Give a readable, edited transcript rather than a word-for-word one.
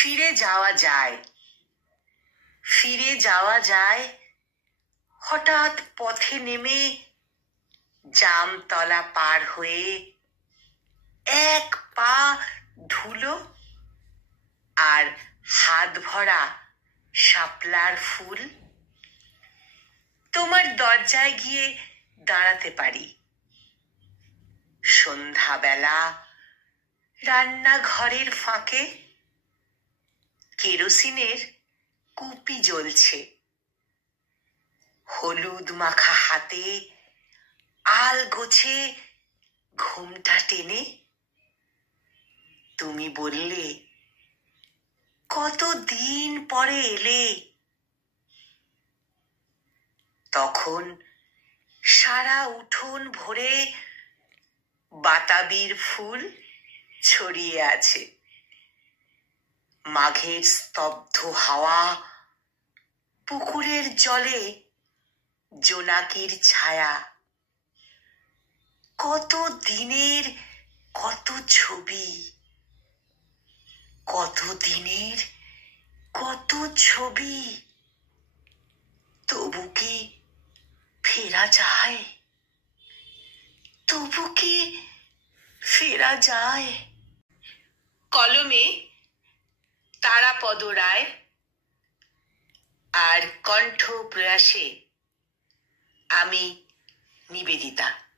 ফিরে যাওয়া যায়, ফিরে যাওয়া যায়। হঠাৎ পথে নেমে জামতলা পার হয়ে এক পা ধুলো আর হাত ভরা শাপলার ফুল। তোমার দরজায় গিয়ে দাঁড়াতে পারি। সন্ধ্যাবেলা রান্নাঘরের ফাঁকে কেরোসিনের কুপি জ্বলছে। হলুদ মাখা হাতে আলগোছে ঘুমটা টেনে তুমি বললে, কতদিন পরে এলে। তখন সারা উঠোন ভরে বাতাবির ফুল ছড়িয়ে আছে। মাঘের স্তব্ধ হাওয়া, পুকুরের জলে জোনাকির ছায়া। কত দিনের কত ছবি, কত দিনের কত ছবি। তবু কি ফেরা যায়? তবু কি ফেরা যায়? কলমে তারাপদ রায় আর কণ্ঠ প্রয়াসে আমি নিবেদিতা।